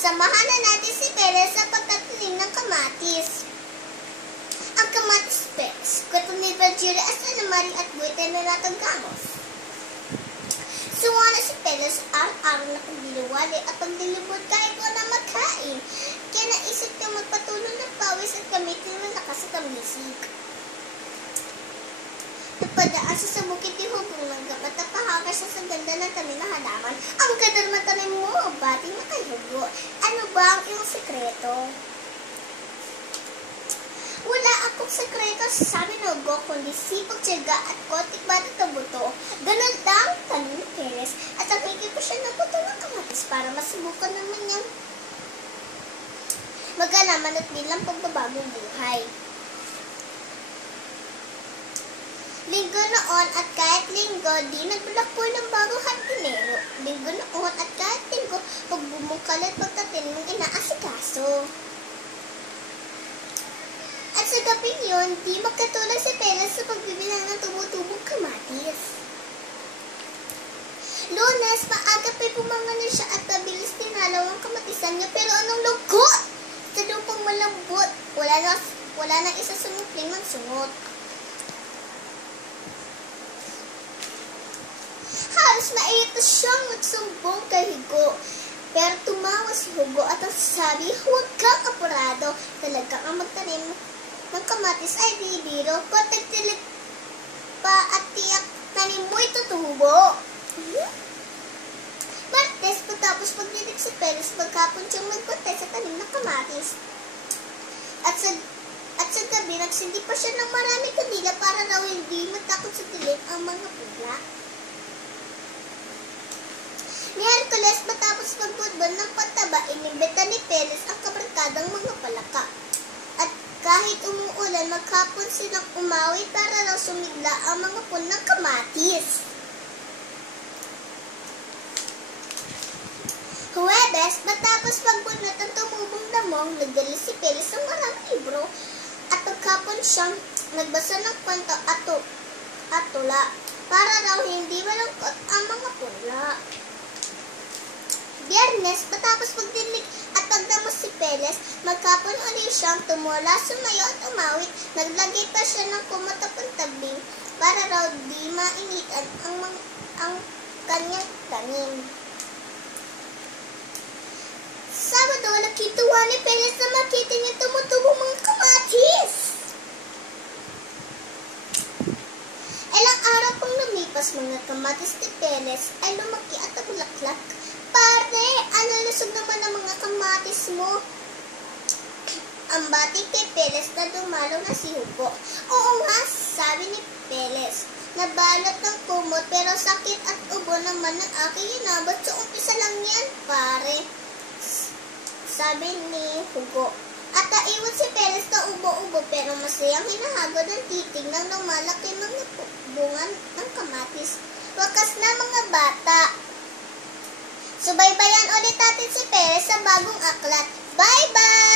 Samahan na natin si Perez sa pagtatanim ng kamatis. Ang kamatis kwento ni Virgilia as alamari at buwite na natagamos. Suwana si Perez araw-araw na pagliliwali at paglilibot kahit wala magkain. Kaya naisip niya magpatulong ng pawis at gamitin ng lakas at kamisig. Napadaan siya sa bukid ni Hugong langgam at napahaga siya sa ganda ng tanim na halaman. Ang ganda naman tanim mo, bating na kay Hugo. Ano ba ang iyong sekreto? Wala akong sekreto, sabi ni Hugo, kundi sipag, tiyaga at konting batat na buto. Ganun lang, tanong ni Perez, at nakikip ko siya ng buto ng kamatis para masubukan naman niyang mag-alaman at bilang pagbabagong buhay. Linggo noon at kahit linggo, di nagbulakpo ng bagong hardinero. Linggo noon at kahit linggo, pagbumungkal at pagtatin mong inaasikaso. At sa gabing yun, di magkatulad si Perez sa pagbibilang ng tumutubong kamatis. Lunes, maaga pa'y pumanganin siya at mabilis tinalaw ang kamatisan niya, pero anong lungkot! Sa lupang malambot, wala na isa sumupling ng sungot. Halos maitos siyang nagsumbong kay Hugo. Pero tumawa si Hugo at ang sabi, huwag kang apurado. Talagang ang magtanim ng kamatis ay bibiro. Kung tagtilig pa at tiyak tanim mo'y tutubo. Martes, patapos pagdinig si Perez, magkapon siyang nagpuntay sa tanim ng kamatis. At sa gabi, nagsindi pa siya ng maraming kanila para raw hindi matakot sa dilim ang mga pula. Miyerkules, matapos magbudbon ng pataba, inimbita ni Perez ang kabarkadang mga palaka. At kahit umuulan, maghapon silang umawi para raw sumigla ang mga punang kamatis. Huwebes, matapos pagbunot ng tumubong damong, nagdala si Perez ng maraming libro at maghapon siyang nagbasa ng kwento at tula para raw hindi malungkot ang mga pula. Biyernes, matapos pagdinig at pagdamos si Perez, magkapon ulit siyang tumula, sumayo at umawit. Naglagay pa siya ng kumot at pantabing para raw di mainitan ang kanyang tanim. Sabado, nakituwa ni Perez na makita niya tumutubong mga kamatis. Ilang araw pang lumipas, mga kamatis ni Perez ay lumaki at bulaklak. Pare, lusog naman ang mga kamatis mo. Ang batik kay Perez na dumalo na si Hugo. Oo nga, sabi ni Perez. Nabalot ng kumot pero sakit at ubo naman ng aking inabot. So umpisa lang yan, pare, sabi ni Hugo. At naiwan si Perez na ubo-ubo pero masayang hinahagod ang titig ng lumalaki mga bungan ng kamatis. Wakas na, mga bata. Subaybayan ulit natin si Perez sa bagong aklat. Bye-bye!